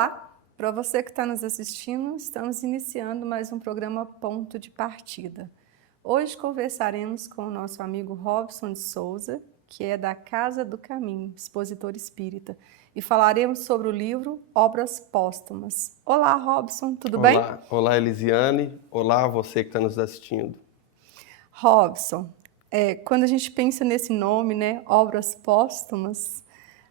Olá, para você que está nos assistindo, estamos iniciando mais um programa Ponto de Partida. Hoje conversaremos com o nosso amigo Robson de Souza, que é da Casa do Caminho, expositor espírita, e falaremos sobre o livro Obras Póstumas. Olá, Robson, tudo bem? Olá, Elisiane. Olá, você que está nos assistindo. Robson, quando a gente pensa nesse nome, né, Obras Póstumas,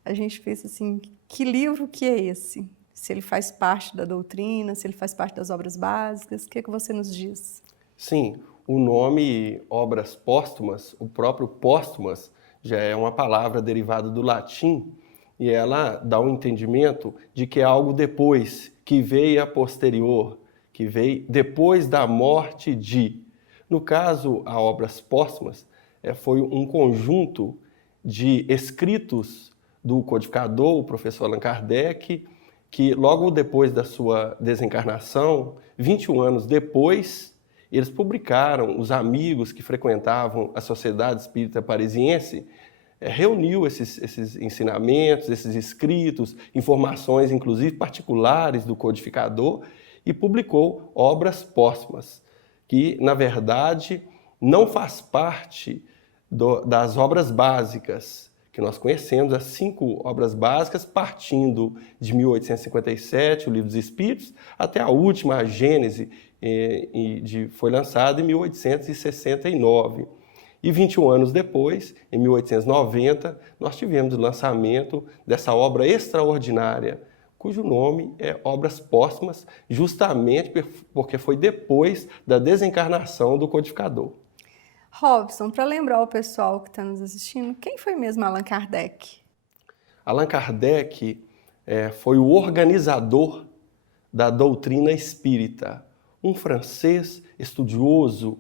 a gente pensa assim, que livro que é esse? Se ele faz parte da doutrina, se ele faz parte das obras básicas, o que você nos diz? Sim, o nome Obras Póstumas, o próprio póstumas, já é uma palavra derivada do latim e ela dá um entendimento de que é algo depois, que veio a posterior, que veio depois da morte de. No caso, a Obras Póstumas foi um conjunto de escritos do codificador, o professor Allan Kardec, que logo depois da sua desencarnação, 21 anos depois, eles publicaram, os amigos que frequentavam a Sociedade Espírita Parisiense, reuniu esses ensinamentos, esses escritos, informações, inclusive particulares do codificador, e publicou Obras Póstumas, que, na verdade, não faz parte das obras básicas, que nós conhecemos, as 5 obras básicas, partindo de 1857, o Livro dos Espíritos, até a última, a Gênese, foi lançada em 1869. E 21 anos depois, em 1890, nós tivemos o lançamento dessa obra extraordinária, cujo nome é Obras Póstumas, justamente porque foi depois da desencarnação do codificador. Robson, para lembrar o pessoal que está nos assistindo, quem foi mesmo Allan Kardec? Allan Kardec foi o organizador da doutrina espírita. Um francês estudioso,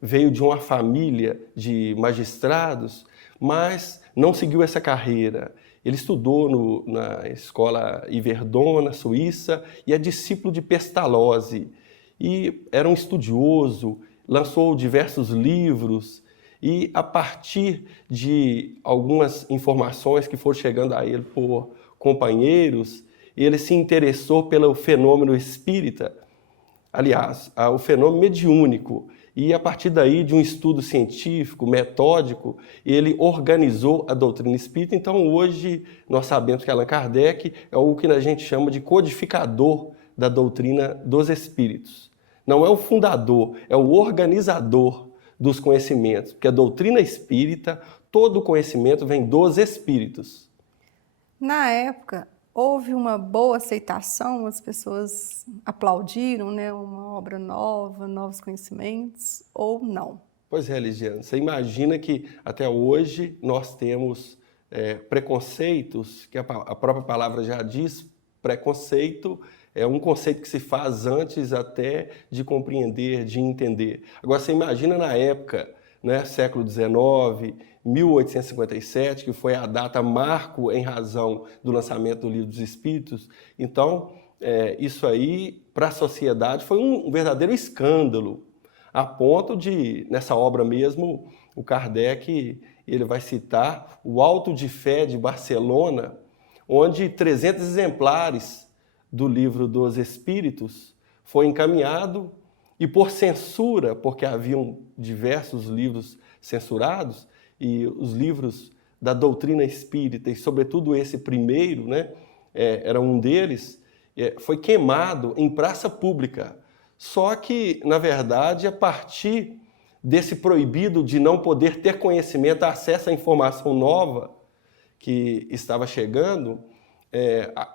veio de uma família de magistrados, mas não seguiu essa carreira. Ele estudou na escola Yverdon, na Suíça, e é discípulo de Pestalozzi. E era um estudioso, lançou diversos livros, e a partir de algumas informações que foram chegando a ele por companheiros, ele se interessou pelo fenômeno espírita, aliás, o fenômeno mediúnico. E a partir daí, de um estudo científico, metódico, ele organizou a doutrina espírita. Então, hoje, nós sabemos que Allan Kardec é o que a gente chama de codificador da doutrina dos espíritos. Não é o fundador, é o organizador dos conhecimentos, porque a doutrina espírita, todo o conhecimento vem dos espíritos. Na época, houve uma boa aceitação, as pessoas aplaudiram, né, uma obra nova, novos conhecimentos, ou não? Pois é, Ligiane, você imagina que até hoje nós temos preconceitos, que a própria palavra já diz, preconceito é um conceito que se faz antes até de compreender, de entender. Agora, você imagina na época, né, século XIX, 1857, que foi a data marco em razão do lançamento do Livro dos Espíritos. Então, isso aí, para a sociedade, foi um verdadeiro escândalo, a ponto de, nessa obra mesmo, o Kardec ele vai citar o Auto de Fé de Barcelona, onde 300 exemplares do Livro dos Espíritos foi encaminhado e por censura, porque haviam diversos livros censurados, e os livros da doutrina espírita, e sobretudo esse primeiro, né, era um deles, foi queimado em praça pública. Só que, na verdade, a partir desse proibido de não poder ter conhecimento, acesso à informação nova que estava chegando,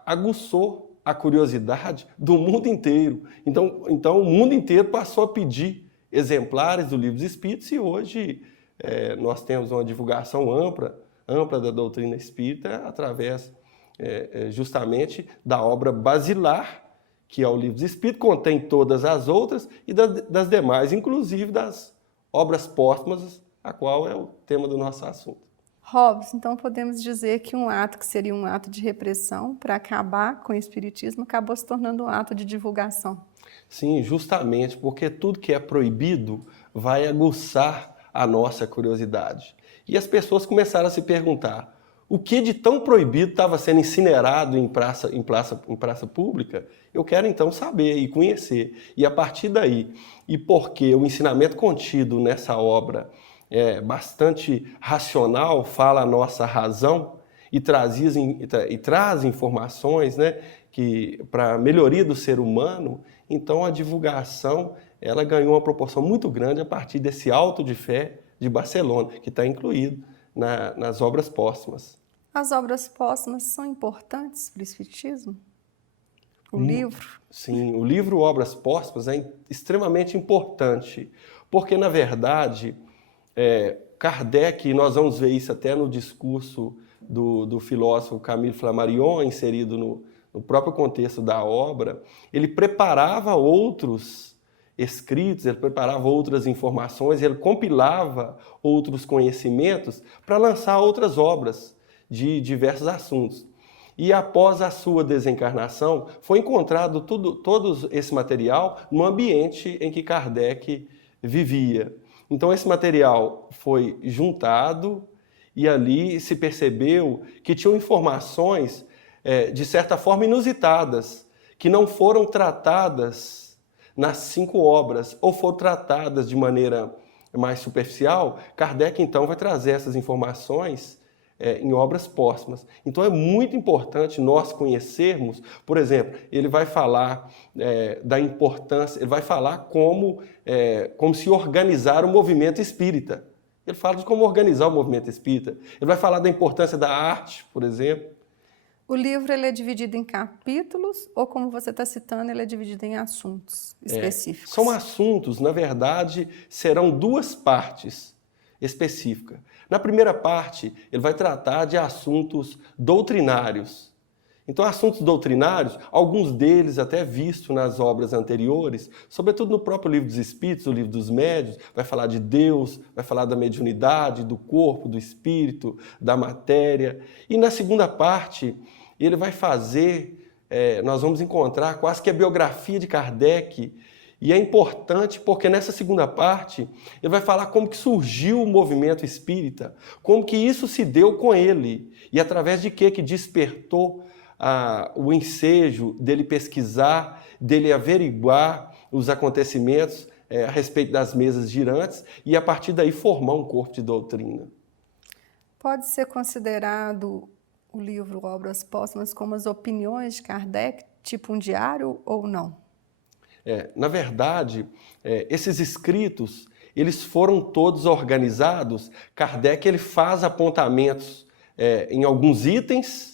aguçou a curiosidade do mundo inteiro. Então o mundo inteiro passou a pedir exemplares do Livro dos Espíritos e hoje nós temos uma divulgação ampla da doutrina espírita através justamente da obra basilar, que é o Livro dos Espíritos, contém todas as outras e das demais, inclusive das obras póstumas, a qual é o tema do nosso assunto. Robson, então podemos dizer que um ato que seria um ato de repressão para acabar com o espiritismo acabou se tornando um ato de divulgação. Sim, justamente porque tudo que é proibido vai aguçar a nossa curiosidade. E as pessoas começaram a se perguntar: o que de tão proibido estava sendo incinerado em praça pública, eu quero então saber e conhecer. E a partir daí, e porque o ensinamento contido nessa obra é bastante racional, fala a nossa razão e traz informações, né, para a melhoria do ser humano, então a divulgação ela ganhou uma proporção muito grande a partir desse Auto de Fé de Barcelona, que está incluído nas obras póstumas. As obras póstumas são importantes para o Espiritismo? O livro? Sim, o livro Obras Póstumas é extremamente importante, porque, na verdade, Kardec, e nós vamos ver isso até no discurso do filósofo Camille Flammarion, inserido no próprio contexto da obra, ele preparava outros escritos, ele preparava outras informações, ele compilava outros conhecimentos para lançar outras obras de diversos assuntos. E após a sua desencarnação, foi encontrado todo esse material no ambiente em que Kardec vivia. Então esse material foi juntado e ali se percebeu que tinham informações, de certa forma, inusitadas, que não foram tratadas nas 5 obras, ou foram tratadas de maneira mais superficial. Kardec, então, vai trazer essas informações em obras póstumas. Então é muito importante nós conhecermos, por exemplo, ele vai falar da importância, ele vai falar como se organizar o movimento espírita. Ele fala de como organizar o movimento espírita. Ele vai falar da importância da arte, por exemplo. O livro ele é dividido em capítulos ou, como você está citando, ele é dividido em assuntos específicos? São assuntos, na verdade, serão 2 partes específicas. Na primeira parte, ele vai tratar de assuntos doutrinários. Então, assuntos doutrinários, alguns deles até vistos nas obras anteriores, sobretudo no próprio Livro dos Espíritos, o Livro dos Médiuns, vai falar de Deus, vai falar da mediunidade, do corpo, do espírito, da matéria. E na segunda parte, ele vai fazer, nós vamos encontrar quase que a biografia de Kardec. E é importante porque nessa segunda parte, ele vai falar como que surgiu o movimento espírita, como que isso se deu com ele, e através de que despertou o ensejo dele pesquisar, dele averiguar os acontecimentos a respeito das mesas girantes e, a partir daí, formar um corpo de doutrina. Pode ser considerado o livro Obras Póstumas como as opiniões de Kardec, tipo um diário ou não? Na verdade, esses escritos, eles foram todos organizados. Kardec ele faz apontamentos em alguns itens.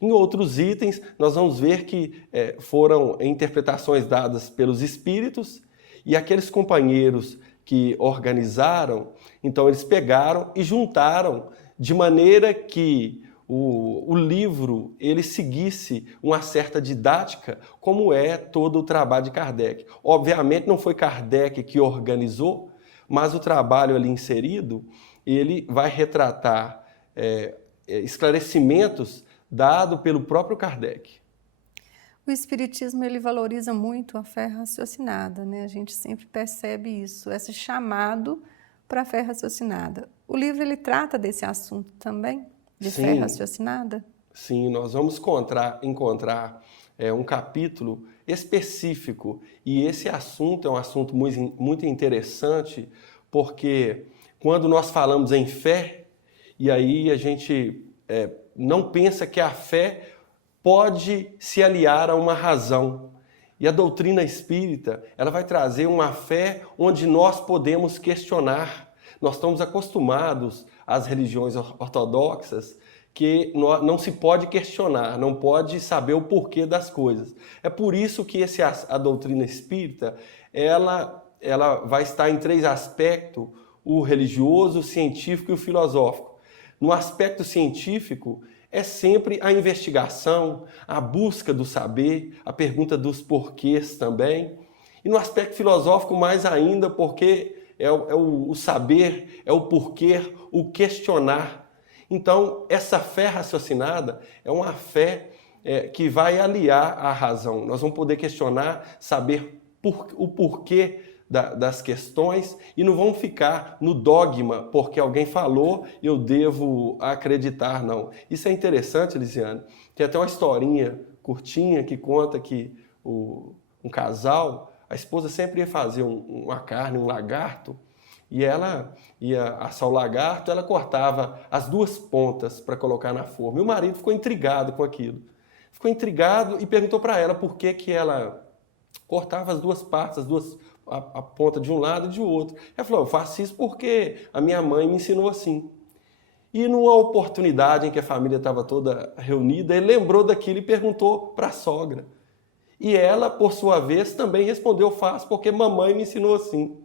Em outros itens, nós vamos ver que foram interpretações dadas pelos espíritos e aqueles companheiros que organizaram, então eles pegaram e juntaram de maneira que o livro ele seguisse uma certa didática, como é todo o trabalho de Kardec. Obviamente não foi Kardec que organizou, mas o trabalho ali inserido, ele vai retratar esclarecimentos dado pelo próprio Kardec. O Espiritismo ele valoriza muito a fé raciocinada, né? A gente sempre percebe isso, esse chamado para a fé raciocinada. O livro ele trata desse assunto também, de fé raciocinada? Sim, nós vamos encontrar um capítulo específico, e esse assunto é um assunto muito interessante, porque quando nós falamos em fé, e aí a gente não pensa que a fé pode se aliar a uma razão. E a doutrina espírita, ela vai trazer uma fé onde nós podemos questionar. Nós estamos acostumados às religiões ortodoxas que não se pode questionar, não pode saber o porquê das coisas. É por isso que a doutrina espírita, ela vai estar em 3 aspectos, o religioso, o científico e o filosófico. No aspecto científico, é sempre a investigação, a busca do saber, a pergunta dos porquês também. E no aspecto filosófico, mais ainda, porque o saber, é o porquê, o questionar. Então, essa fé raciocinada é uma fé que vai aliar a razão. Nós vamos poder questionar, saber o porquê das questões e não vamos ficar no dogma, porque alguém falou, eu devo acreditar, não. Isso é interessante, Lisiane. Tem até uma historinha curtinha que conta que um casal, a esposa sempre ia fazer uma carne, um lagarto, e ela ia assar o lagarto, ela cortava as duas pontas para colocar na forma. E o marido ficou intrigado com aquilo. Ficou intrigado e perguntou para ela por que ela cortava as duas partes, a ponta de um lado e de outro. Ela falou, eu faço isso porque a minha mãe me ensinou assim. E numa oportunidade em que a família estava toda reunida, ele lembrou daquilo e perguntou para a sogra. E ela, por sua vez, também respondeu, faço porque mamãe me ensinou assim.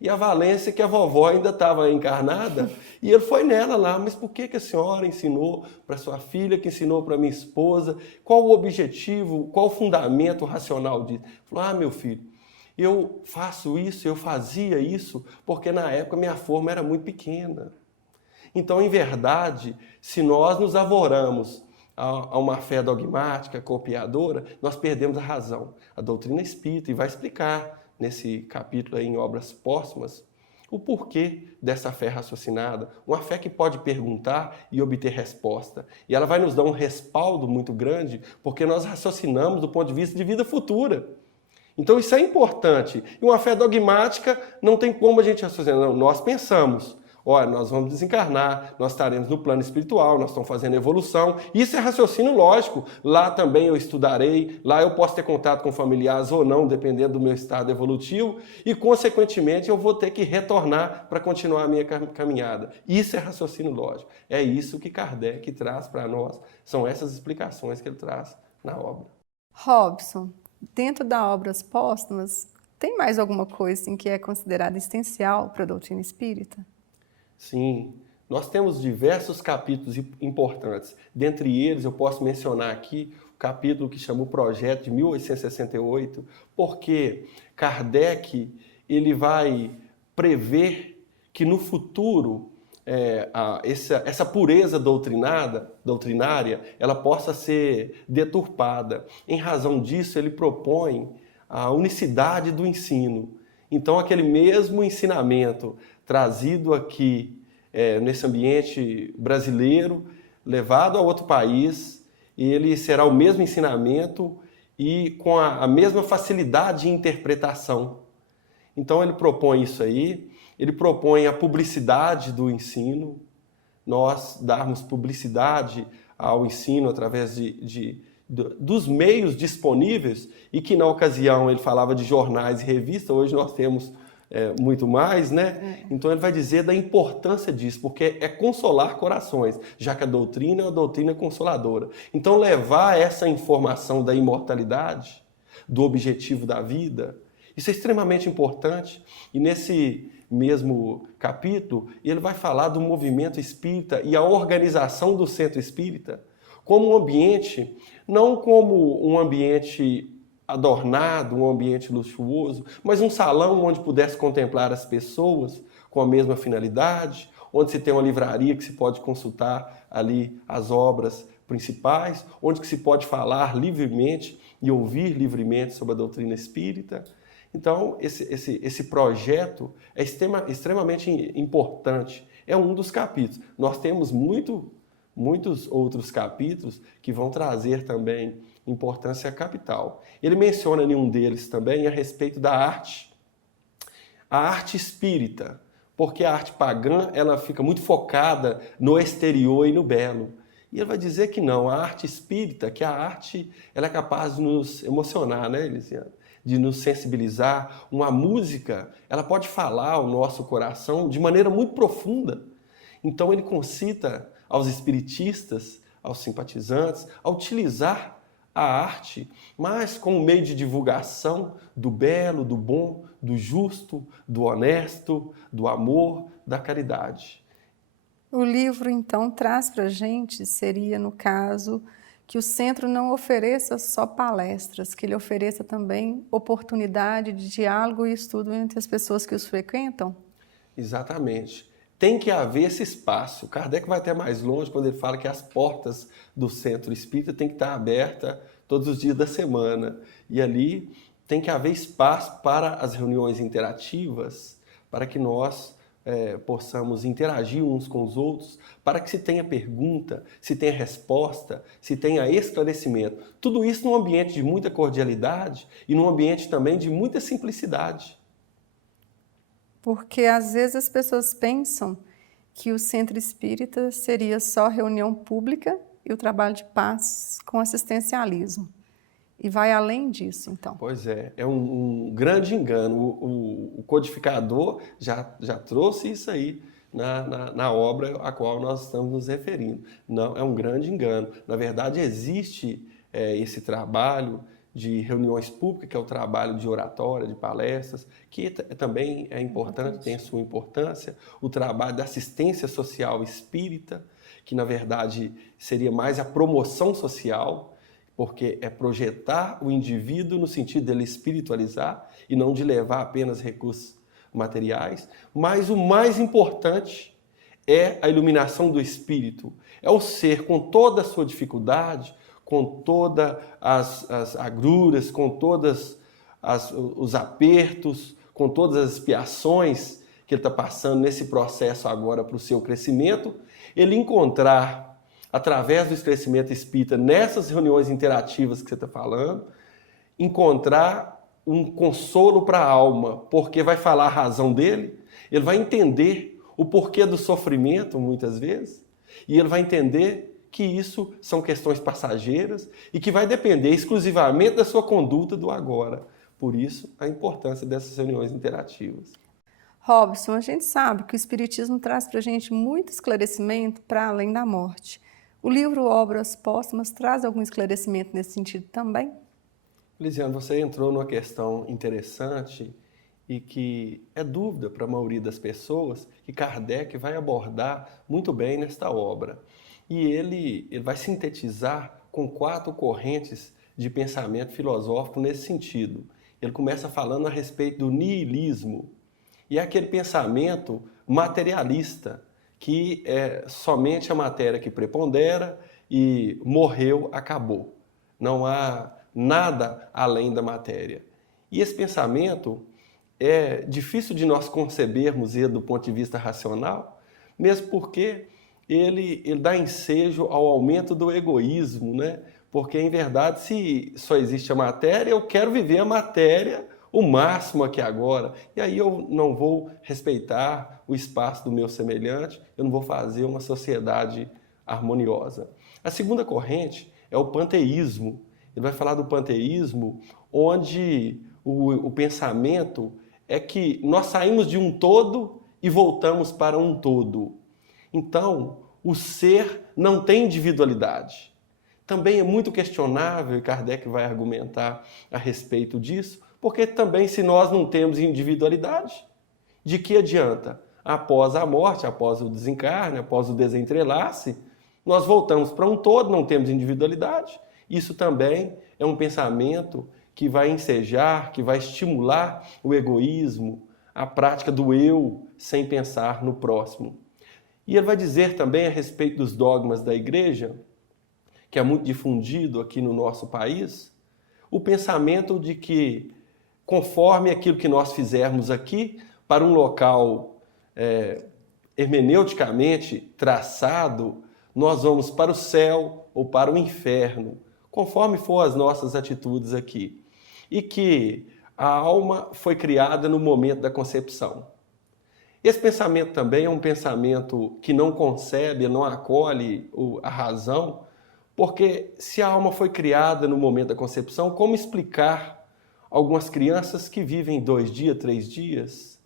E a Valência, que a vovó ainda estava encarnada, e ele foi nela lá, mas por que a senhora ensinou para sua filha, que ensinou para minha esposa? Qual o objetivo, qual o fundamento racional disso? Falou, meu filho, eu faço isso, eu fazia isso, porque na época minha forma era muito pequena. Então, em verdade, se nós nos avoramos a uma fé dogmática, copiadora, nós perdemos a razão. A doutrina espírita, e vai explicar nesse capítulo aí, em Obras Póstumas, o porquê dessa fé raciocinada, uma fé que pode perguntar e obter resposta. E ela vai nos dar um respaldo muito grande, porque nós raciocinamos do ponto de vista de vida futura. Então isso é importante. E uma fé dogmática não tem como a gente raciocinar. Não, nós pensamos, olha, nós vamos desencarnar, nós estaremos no plano espiritual, nós estamos fazendo evolução. Isso é raciocínio lógico. Lá também eu estudarei, lá eu posso ter contato com familiares ou não, dependendo do meu estado evolutivo, e, consequentemente, eu vou ter que retornar para continuar a minha caminhada. Isso é raciocínio lógico. É isso que Kardec traz para nós. São essas explicações que ele traz na obra. Robson, dentro das Obras Póstumas, tem mais alguma coisa assim, que é considerada essencial para a doutrina espírita? Sim, nós temos diversos capítulos importantes. Dentre eles, eu posso mencionar aqui o capítulo que chama o Projeto de 1868, porque Kardec ele vai prever que no futuro essa pureza doutrinária ela possa ser deturpada. Em razão disso, ele propõe a unicidade do ensino. Então, aquele mesmo ensinamento trazido aqui nesse ambiente brasileiro, levado a outro país, ele será o mesmo ensinamento e com a mesma facilidade de interpretação. Então ele propõe isso aí, ele propõe a publicidade do ensino, nós darmos publicidade ao ensino através dos meios disponíveis, e que na ocasião ele falava de jornais e revistas, hoje nós temos muito mais, né? Então ele vai dizer da importância disso, porque é consolar corações, já que a doutrina é uma doutrina consoladora. Então levar essa informação da imortalidade, do objetivo da vida, isso é extremamente importante. E nesse mesmo capítulo, ele vai falar do movimento espírita e a organização do centro espírita como um ambiente, não como um ambiente adornado, um ambiente luxuoso, mas um salão onde pudesse contemplar as pessoas com a mesma finalidade, onde se tem uma livraria que se pode consultar ali as obras principais, onde que se pode falar livremente e ouvir livremente sobre a doutrina espírita. Então, esse projeto é extremamente importante. É um dos capítulos. Nós temos muitos outros capítulos que vão trazer também importância capital. Ele menciona em um deles também a respeito da arte. A arte espírita, porque a arte pagã ela fica muito focada no exterior e no belo. E ele vai dizer que não, a arte espírita, que a arte ela é capaz de nos emocionar, né, Elisiane? De nos sensibilizar. Uma música, ela pode falar ao nosso coração de maneira muito profunda. Então ele concita aos espiritistas, aos simpatizantes, a utilizar a arte, mas como meio de divulgação do belo, do bom, do justo, do honesto, do amor, da caridade. O livro, então, traz para a gente, seria, no caso, que o centro não ofereça só palestras, que ele ofereça também oportunidade de diálogo e estudo entre as pessoas que os frequentam? Exatamente. Tem que haver esse espaço. Kardec vai até mais longe quando ele fala que as portas do centro espírita têm que estar abertas todos os dias da semana. E ali tem que haver espaço para as reuniões interativas, para que nós possamos interagir uns com os outros, para que se tenha pergunta, se tenha resposta, se tenha esclarecimento. Tudo isso num ambiente de muita cordialidade e num ambiente também de muita simplicidade. Porque às vezes as pessoas pensam que o centro espírita seria só reunião pública e o trabalho de paz com assistencialismo. E vai além disso, então. Pois é um grande engano. O codificador já trouxe isso aí na obra a qual nós estamos nos referindo. Não, é um grande engano. Na verdade, existe esse trabalho de reuniões públicas, que é o trabalho de oratória, de palestras, que também é importante, tem a sua importância. O trabalho da assistência social espírita, que na verdade seria mais a promoção social, porque é projetar o indivíduo no sentido dele espiritualizar e não de levar apenas recursos materiais. Mas o mais importante é a iluminação do espírito, é o ser com toda a sua dificuldade, com todas as agruras, com todos os apertos, com todas as expiações que ele está passando nesse processo agora para o seu crescimento, ele encontrar, através do esclarecimento espírita, nessas reuniões interativas que você está falando, encontrar um consolo para a alma, porque vai falar a razão dele, ele vai entender o porquê do sofrimento, muitas vezes, e ele vai entender que isso são questões passageiras e que vai depender exclusivamente da sua conduta do agora. Por isso, a importância dessas reuniões interativas. Robson, a gente sabe que o Espiritismo traz para a gente muito esclarecimento para além da morte. O livro Obras Póstumas traz algum esclarecimento nesse sentido também? Lisiane, você entrou numa questão interessante e que é dúvida para a maioria das pessoas, que Kardec vai abordar muito bem nesta obra. E ele vai sintetizar com 4 correntes de pensamento filosófico nesse sentido. Ele começa falando a respeito do niilismo, e é aquele pensamento materialista, que é somente a matéria que prepondera e morreu, acabou. Não há nada além da matéria. E esse pensamento é difícil de nós concebermos ele do ponto de vista racional, mesmo porque ele dá ensejo ao aumento do egoísmo, né? Porque, em verdade, se só existe a matéria, eu quero viver a matéria o máximo aqui agora. E aí eu não vou respeitar o espaço do meu semelhante, eu não vou fazer uma sociedade harmoniosa. A segunda corrente é o panteísmo. Ele vai falar do panteísmo, onde o pensamento é que nós saímos de um todo e voltamos para um todo. Então, o ser não tem individualidade. Também é muito questionável, e Kardec vai argumentar a respeito disso, porque também se nós não temos individualidade, de que adianta? Após a morte, após o desencarne, após o desentrelace, nós voltamos para um todo, não temos individualidade. Isso também é um pensamento que vai ensejar, que vai estimular o egoísmo, a prática do eu sem pensar no próximo. E ele vai dizer também a respeito dos dogmas da igreja, que é muito difundido aqui no nosso país, o pensamento de que, conforme aquilo que nós fizermos aqui, para um local hermeneuticamente traçado, nós vamos para o céu ou para o inferno, conforme for as nossas atitudes aqui. E que a alma foi criada no momento da concepção. Esse pensamento também é um pensamento que não concebe, não acolhe a razão, porque se a alma foi criada no momento da concepção, como explicar algumas crianças que vivem 2 dias, 3 dias,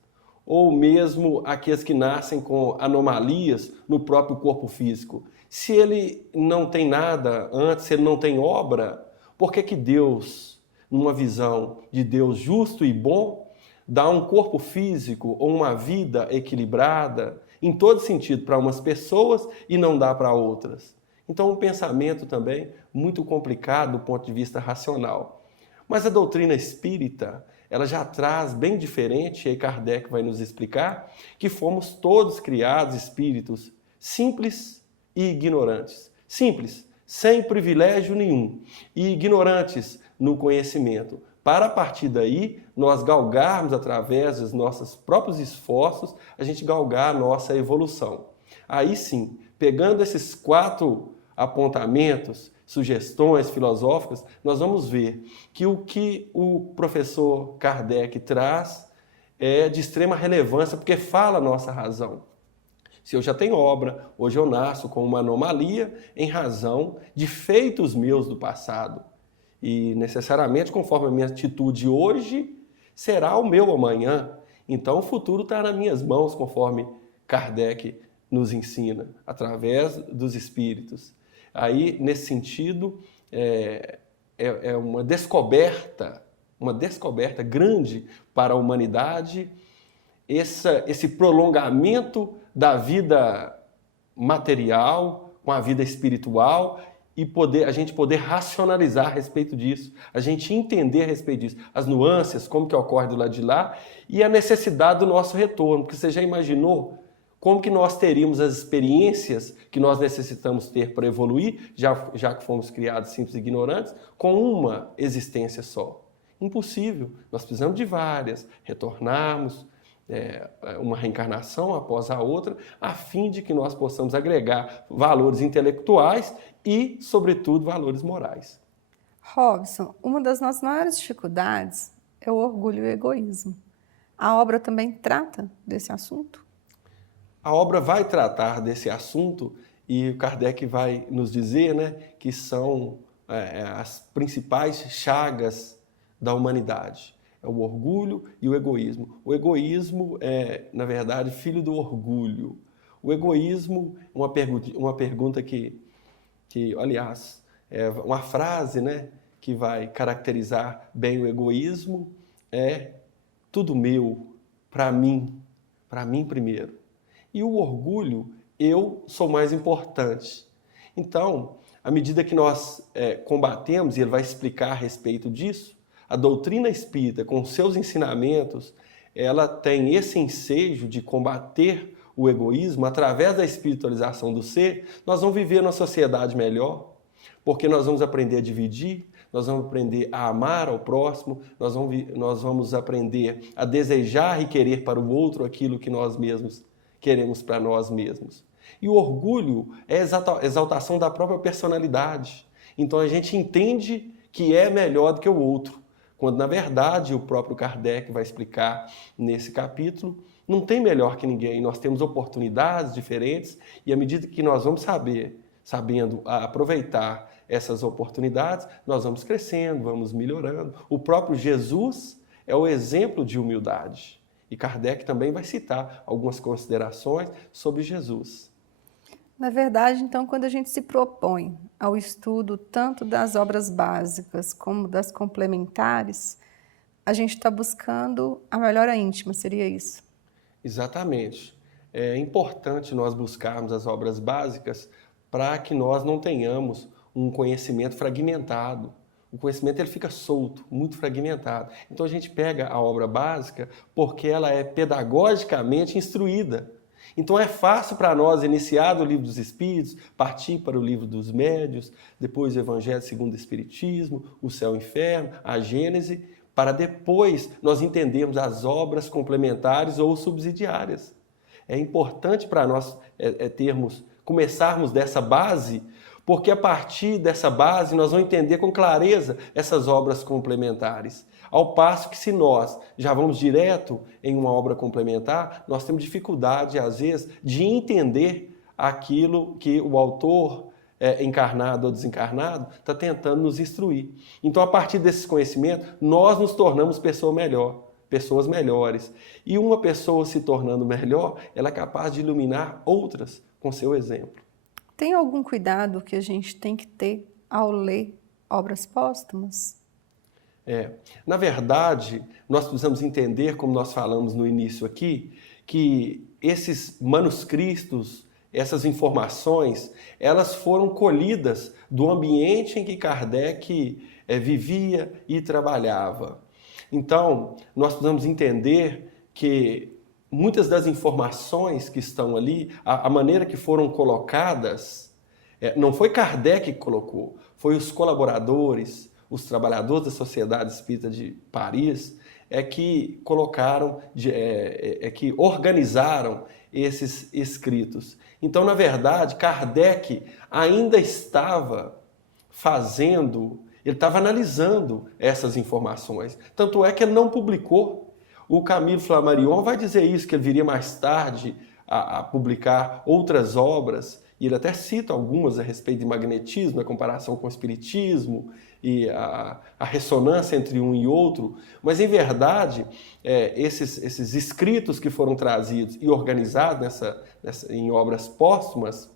ou mesmo aqueles que nascem com anomalias no próprio corpo físico? Se ele não tem nada antes, se ele não tem obra, por que Deus, numa visão de Deus justo e bom, dá um corpo físico ou uma vida equilibrada, em todo sentido, para umas pessoas e não dá para outras? Então, um pensamento também muito complicado do ponto de vista racional. Mas a doutrina espírita, ela já traz bem diferente, e aí Kardec vai nos explicar, que fomos todos criados espíritos simples e ignorantes. Simples, sem privilégio nenhum, e ignorantes no conhecimento, para a partir daí nós galgarmos através dos nossos próprios esforços, a gente galgar a nossa evolução. Aí sim, pegando esses 4 apontamentos, sugestões filosóficas, nós vamos ver que o professor Kardec traz é de extrema relevância, porque fala a nossa razão. Se eu já tenho obra, hoje eu nasço com uma anomalia em razão de feitos meus do passado. E necessariamente, conforme a minha atitude hoje, será o meu amanhã. Então o futuro está nas minhas mãos, conforme Kardec nos ensina, através dos espíritos. Aí, nesse sentido, é uma descoberta grande para a humanidade, esse prolongamento da vida material com a vida espiritual e a gente poder racionalizar a respeito disso, a gente entender a respeito disso, as nuances, como que ocorre do lado de lá e a necessidade do nosso retorno, porque você já imaginou como que nós teríamos as experiências que nós necessitamos ter para evoluir, já que fomos criados simples e ignorantes, com uma existência só? Impossível. Nós precisamos de várias, retornarmos, uma reencarnação após a outra, a fim de que nós possamos agregar valores intelectuais e, sobretudo, valores morais. Robson, uma das nossas maiores dificuldades é o orgulho e o egoísmo. A obra também trata desse assunto? A obra vai tratar desse assunto e o Kardec vai nos dizer, né, que são as principais chagas da humanidade. É o orgulho e o egoísmo. O egoísmo é, na verdade, filho do orgulho. O egoísmo, uma pergunta que aliás, é uma frase, né, que vai caracterizar bem o egoísmo, é tudo meu, para mim primeiro. E o orgulho, eu sou mais importante. Então, à medida que nós combatemos, e ele vai explicar a respeito disso, a doutrina espírita, com seus ensinamentos, ela tem esse ensejo de combater o egoísmo através da espiritualização do ser. Nós vamos viver numa sociedade melhor, porque nós vamos aprender a dividir, nós vamos aprender a amar ao próximo, nós vamos aprender a desejar e querer para o outro aquilo que nós mesmos queremos para nós mesmos. E o orgulho é a exaltação da própria personalidade. Então a gente entende que é melhor do que o outro, quando na verdade o próprio Kardec vai explicar nesse capítulo, não tem melhor que ninguém, nós temos oportunidades diferentes e à medida que nós vamos sabendo aproveitar essas oportunidades, nós vamos crescendo, vamos melhorando. O próprio Jesus é o exemplo de humildade. E Kardec também vai citar algumas considerações sobre Jesus. Na verdade, então, quando a gente se propõe ao estudo tanto das obras básicas como das complementares, a gente está buscando a melhora íntima, seria isso? Exatamente. É importante nós buscarmos as obras básicas para que nós não tenhamos um conhecimento fragmentado. O conhecimento ele fica solto, muito fragmentado. Então a gente pega a obra básica porque ela é pedagogicamente instruída. Então é fácil para nós iniciar do Livro dos Espíritos, partir para o Livro dos Médiuns, depois o Evangelho segundo o Espiritismo, o Céu e o Inferno, a Gênese, para depois nós entendermos as obras complementares ou subsidiárias. É importante para nós começarmos dessa base, porque a partir dessa base nós vamos entender com clareza essas obras complementares. Ao passo que se nós já vamos direto em uma obra complementar, nós temos dificuldade, às vezes, de entender aquilo que o autor, encarnado ou desencarnado, está tentando nos instruir. Então, a partir desses conhecimentos, nós nos tornamos pessoas melhores. E uma pessoa se tornando melhor, ela é capaz de iluminar outras com seu exemplo. Tem algum cuidado que a gente tem que ter ao ler obras póstumas? Na verdade, nós precisamos entender, como nós falamos no início aqui, que esses manuscritos, essas informações, elas foram colhidas do ambiente em que Kardec vivia e trabalhava. Então, nós precisamos entender que muitas das informações que estão ali, a maneira que foram colocadas, não foi Kardec que colocou, foi os colaboradores, os trabalhadores da Sociedade Espírita de Paris, é que colocaram, que organizaram esses escritos. Então, na verdade, Kardec ainda estava ele estava analisando essas informações. Tanto é que ele não publicou. O Camille Flammarion vai dizer isso, que ele viria mais tarde a publicar outras obras, e ele até cita algumas a respeito de magnetismo, a comparação com o espiritismo e a ressonância entre um e outro, mas em verdade esses escritos que foram trazidos e organizados em obras póstumas,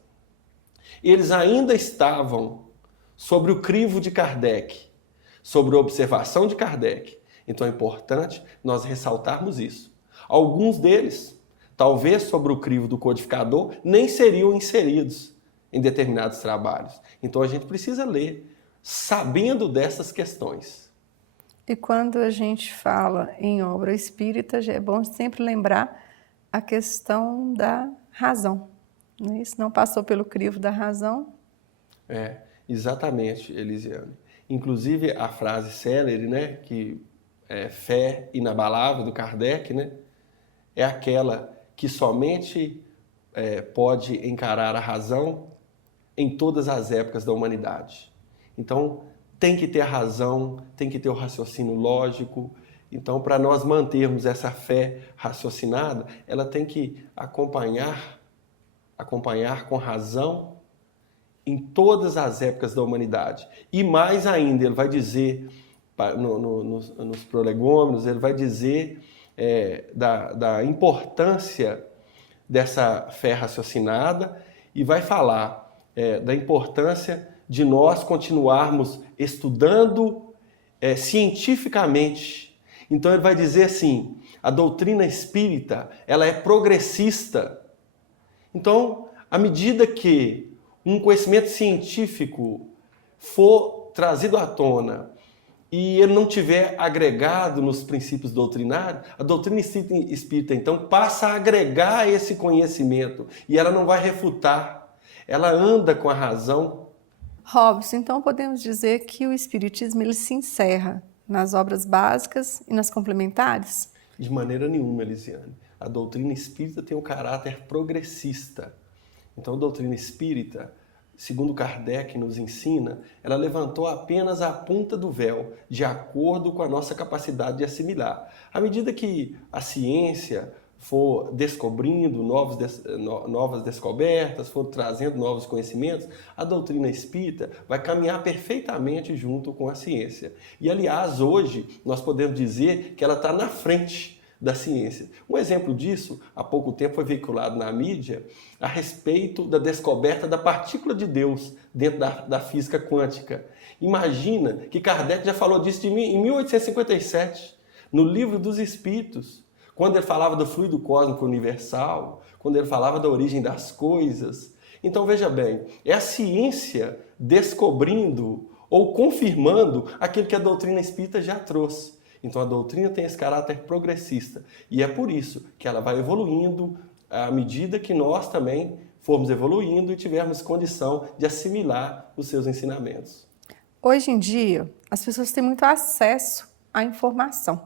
eles ainda estavam sobre o crivo de Kardec, sobre a observação de Kardec. Então é importante nós ressaltarmos isso. Alguns deles, talvez sobre o crivo do codificador, nem seriam inseridos em determinados trabalhos. Então a gente precisa ler, sabendo dessas questões. E quando a gente fala em obra espírita, é bom sempre lembrar a questão da razão. Isso não passou pelo crivo da razão? Exatamente, Elisiane. Inclusive a frase célere, né, que é fé inabalável do Kardec, né, é aquela que somente pode encarar a razão em todas as épocas da humanidade. Então, tem que ter a razão, tem que ter o raciocínio lógico. Então, para nós mantermos essa fé raciocinada, ela tem que acompanhar com razão em todas as épocas da humanidade. E mais ainda, ele vai dizer, nos prolegômenos, ele vai dizer da importância dessa fé raciocinada e vai falar da importância de nós continuarmos estudando cientificamente. Então ele vai dizer assim, a doutrina espírita, ela é progressista. Então, à medida que um conhecimento científico for trazido à tona e ele não tiver agregado nos princípios doutrinários, a doutrina espírita, então, passa a agregar esse conhecimento e ela não vai refutar. Ela anda com a razão. Robson, então podemos dizer que o espiritismo ele se encerra nas obras básicas e nas complementares? De maneira nenhuma, Elisiane. A doutrina espírita tem um caráter progressista. Então, a doutrina espírita, segundo Kardec nos ensina, ela levantou apenas a ponta do véu, de acordo com a nossa capacidade de assimilar. À medida que a ciência for descobrindo novas descobertas, for trazendo novos conhecimentos, a doutrina espírita vai caminhar perfeitamente junto com a ciência. E, aliás, hoje nós podemos dizer que ela está na frente da ciência. Um exemplo disso, há pouco tempo foi veiculado na mídia a respeito da descoberta da partícula de Deus dentro da física quântica. Imagina que Kardec já falou disso em 1857, no Livro dos Espíritos, quando ele falava do fluido cósmico universal, quando ele falava da origem das coisas. Então, veja bem, é a ciência descobrindo ou confirmando aquilo que a doutrina espírita já trouxe. Então, a doutrina tem esse caráter progressista. E é por isso que ela vai evoluindo à medida que nós também formos evoluindo e tivermos condição de assimilar os seus ensinamentos. Hoje em dia, as pessoas têm muito acesso à informação,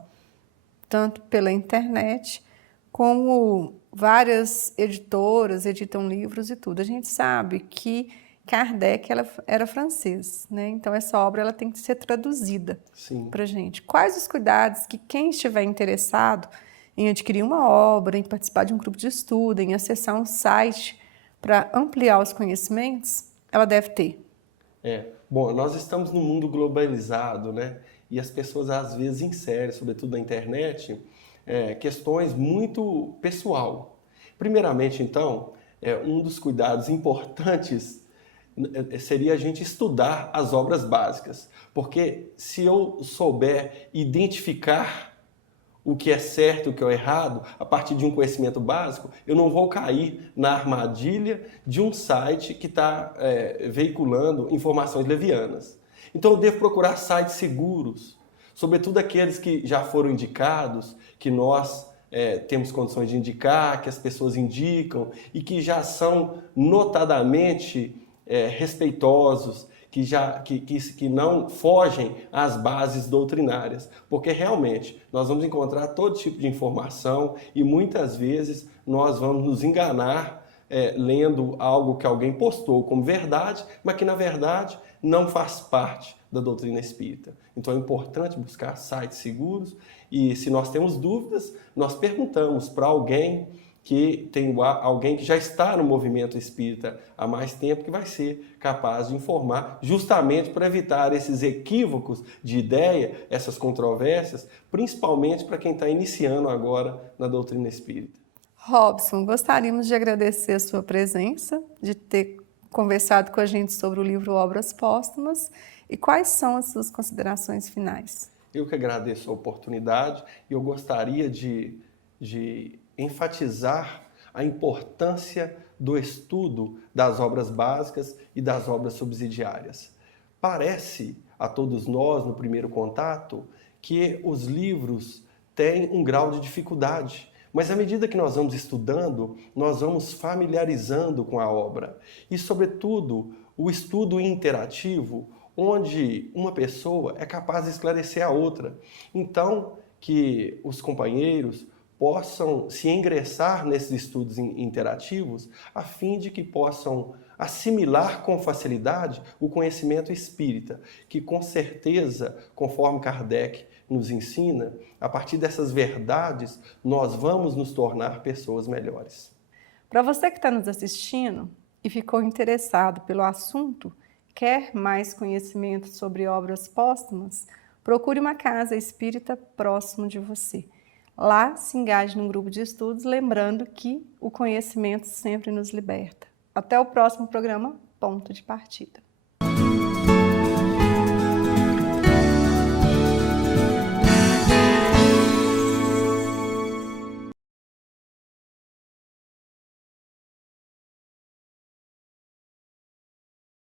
tanto pela internet, como várias editoras editam livros e tudo. A gente sabe que Kardec era francês, né? Então essa obra ela tem que ser traduzida para a gente. Quais os cuidados que quem estiver interessado em adquirir uma obra, em participar de um grupo de estudo, em acessar um site para ampliar os conhecimentos, ela deve ter? Bom, nós estamos num mundo globalizado, né? E as pessoas às vezes inserem, sobretudo na internet, questões muito pessoal. Primeiramente, então, um dos cuidados importantes seria a gente estudar as obras básicas, porque se eu souber identificar o que é certo e o que é errado a partir de um conhecimento básico, eu não vou cair na armadilha de um site que está veiculando informações levianas. Então eu devo procurar sites seguros, sobretudo aqueles que já foram indicados, que nós temos condições de indicar, que as pessoas indicam e que já são notadamente respeitosos, que não fogem às bases doutrinárias, porque realmente nós vamos encontrar todo tipo de informação e muitas vezes nós vamos nos enganar lendo algo que alguém postou como verdade, mas que na verdade não faz parte da doutrina espírita. Então é importante buscar sites seguros e se nós temos dúvidas, nós perguntamos para alguém que já está no movimento espírita há mais tempo, que vai ser capaz de informar, justamente para evitar esses equívocos de ideia, essas controvérsias, principalmente para quem está iniciando agora na doutrina espírita. Robson, gostaríamos de agradecer a sua presença, de ter conversado com a gente sobre o livro Obras Póstumas, e quais são as suas considerações finais? Eu que agradeço a oportunidade e eu gostaria de enfatizar a importância do estudo das obras básicas e das obras subsidiárias. Parece a todos nós, no primeiro contato, que os livros têm um grau de dificuldade, mas à medida que nós vamos estudando, nós vamos familiarizando com a obra. E, sobretudo, o estudo interativo, onde uma pessoa é capaz de esclarecer a outra. Então, que os companheiros possam se ingressar nesses estudos interativos a fim de que possam assimilar com facilidade o conhecimento espírita, que com certeza, conforme Kardec nos ensina, a partir dessas verdades, nós vamos nos tornar pessoas melhores. Para você que está nos assistindo e ficou interessado pelo assunto, quer mais conhecimento sobre obras póstumas, procure uma casa espírita próximo de você. Lá, se engaje num grupo de estudos, lembrando que o conhecimento sempre nos liberta. Até o próximo programa, Ponto de Partida.